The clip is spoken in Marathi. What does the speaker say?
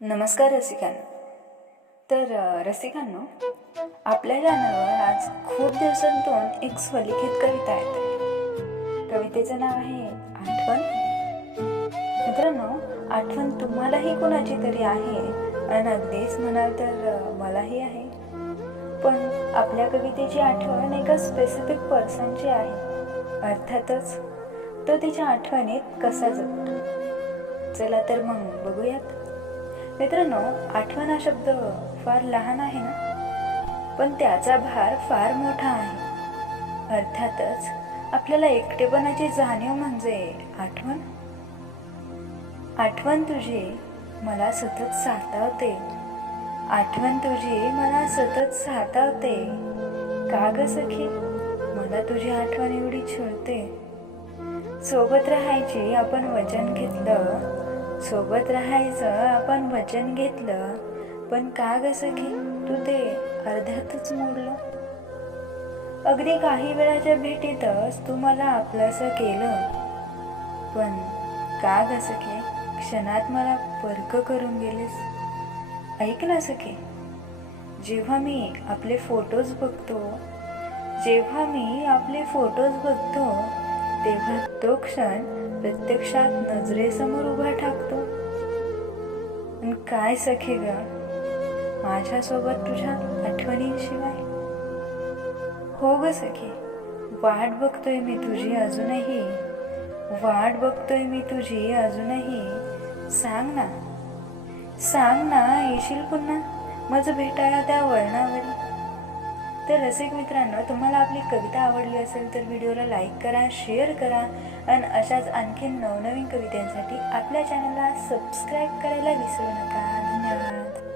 नमस्कार रसिकांनो. तर रसिकांनो आपल्या गाण्यावर आज खूप दिवसांतून एक स्वलिखित कविता येते कवितेचं नाव आहे आठवण. मित्रांनो आठवण तुम्हालाही कोणाची तरी आहे? आणि अगदीच म्हणाल तर मलाही आहे. पण आपल्या कवितेची आठवण एका स्पेसिफिक पर्सनची आहे. अर्थातच तो तिच्या आठवणीत कसा जगतो? चला तर मग बघूयात. मित्रांनो आठवण हा शब्द फार लहान आहे ना? पण त्याचा भार फार मोठा आहे. अर्थातच आपल्याला एकटेपणाची जाणीव म्हणजे आठवण? आठवण तुझी मला सतत सातावते आठवण तुझी मला सतत सातावते का ग सखी? मला तुझी आठवण एवढी छळते. सोबत राहायची आपण वचन घेतलं सोबत राहायचं आपण वचन घेतलं. पण का ग सखी? तू ते अर्ध्यातच मोडलं. अगदी काही वेळाच्या भेटीतच तू मला आपलंसं केलं. पण का ग सखे? क्षणात मला परक करून गेलीस. ऐक ना सखे जेव्हा मी आपले फोटोज बघतो जेव्हा मी आपले फोटोज बघतो तेव्हा तो क्षण प्रत्यक्षात नजरेसमोर उभा ठाकतो. आणि काय सखे ग? माझ्यासोबत तुझ्या आठवणींशिवाय? हो ग सखी वाट बघतोय मी तुझी अजूनही. वाट बघतोय मी तुझी अजूनही. सांग ना. सांग ना येशील पुन्हा? माझं भेटायला त्या वळणावरी. तर रसिक मित्रांनो तुम्हाला आपली कविता आवडली असेल तर व्हिडिओला लाईक करा शेअर करा आणि अशाच आणखी नवनवीन कवितांसाठी आपल्या चॅनलला सबस्क्राईब करायला विसरू नका. धन्यवाद.